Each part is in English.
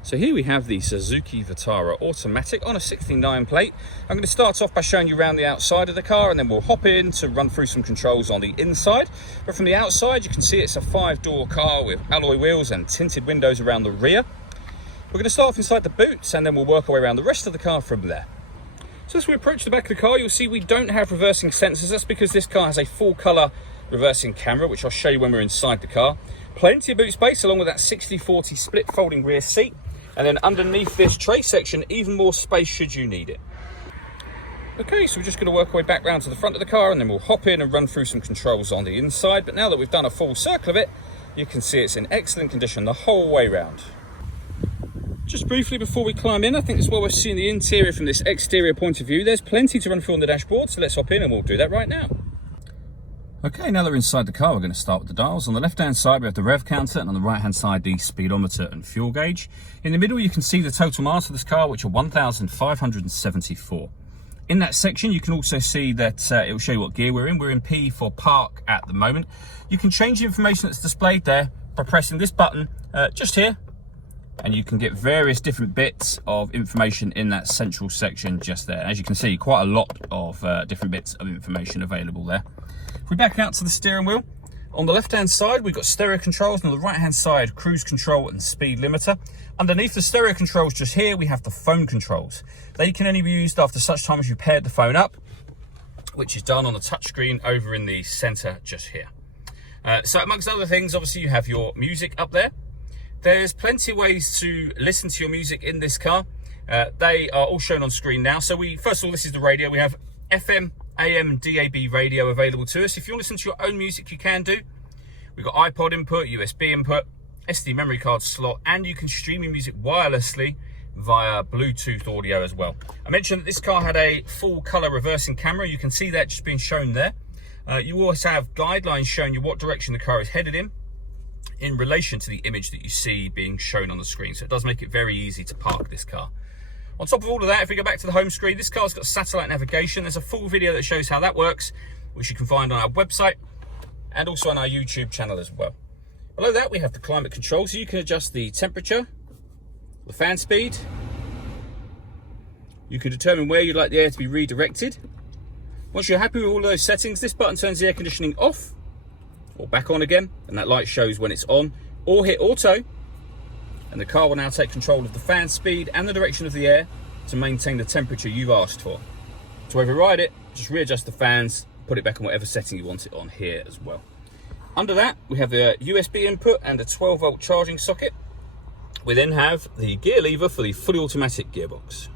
So here we have the Suzuki Vitara automatic on a 69 plate. I'm going to start off by showing you around the outside of the car, and then we'll hop in to run through some controls on the inside. But from the outside, you can see it's a 5-door car with alloy wheels and tinted windows around the rear. We're going to start off inside the boots, and then we'll work our way around the rest of the car from there. So as we approach the back of the car, you'll see we don't have reversing sensors. That's because this car has a full colour reversing camera, which I'll show you when we're inside the car. Plenty of boot space, along with that 60/40 split folding rear seat. And then underneath this tray section, even more space should you need it. Okay, so we're just going to work our way back round to the front of the car, and then we'll hop in and run through some controls on the inside. But now that we've done a full circle of it, you can see it's in excellent condition the whole way round. Just briefly before we climb in, I think it's well worth seeing the interior from this exterior point of view. There's plenty to run through on the dashboard, so let's hop in and we'll do that right now. Okay, now that we're inside the car, we're going to start with the dials. On the left-hand side, we have the rev counter, and on the right-hand side, the speedometer and fuel gauge. In the middle, you can see the total miles for this car, which are 1,574. In that section, you can also see that it will show you what gear we're in. We're in P for park at the moment. You can change the information that's displayed there by pressing this button just here, and you can get various different bits of information in that central section just there. As you can see, quite a lot of different bits of information available there. If we back out to the steering wheel, on the left-hand side, we've got stereo controls, and on the right-hand side, cruise control and speed limiter. Underneath the stereo controls just here, we have the phone controls. They can only be used after such time as you paired the phone up, which is done on the touchscreen over in the center just here. So amongst other things, obviously you have your music up there. There's plenty of ways to listen to your music in this car. They are all shown on screen now. So first of all, this is the radio. We have FM, AM and DAB radio available to us. If you want to listen to your own music, you can do. We've got iPod input, USB input, SD memory card slot, and you can stream your music wirelessly via Bluetooth audio as well. I mentioned that this car had a full color reversing camera. You can see that just being shown there. You also have guidelines showing you what direction the car is headed in relation to the image that you see being shown on the screen. So it does make it very easy to park this car. On top of all of that, if we go back to the home screen, this car's got satellite navigation. There's a full video that shows how that works, which you can find on our website and also on our YouTube channel as well. Below that, we have the climate control, so you can adjust the temperature, the fan speed. You can determine where you'd like the air to be redirected. Once you're happy with all of those settings, this button turns the air conditioning off or back on again, and that light shows when it's on, or hit auto. And the car will now take control of the fan speed and the direction of the air to maintain the temperature you've asked for. To override it, just readjust the fans, put it back on whatever setting you want it on here as well. Under that, we have the USB input and a 12-volt charging socket. We then have the gear lever for the fully automatic gearbox.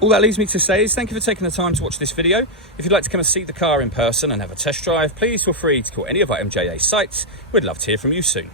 All that leaves me to say is thank you for taking the time to watch this video. If you'd like to come and see the car in person and have a test drive, please feel free to call any of our MJA sites. We'd love to hear from you soon.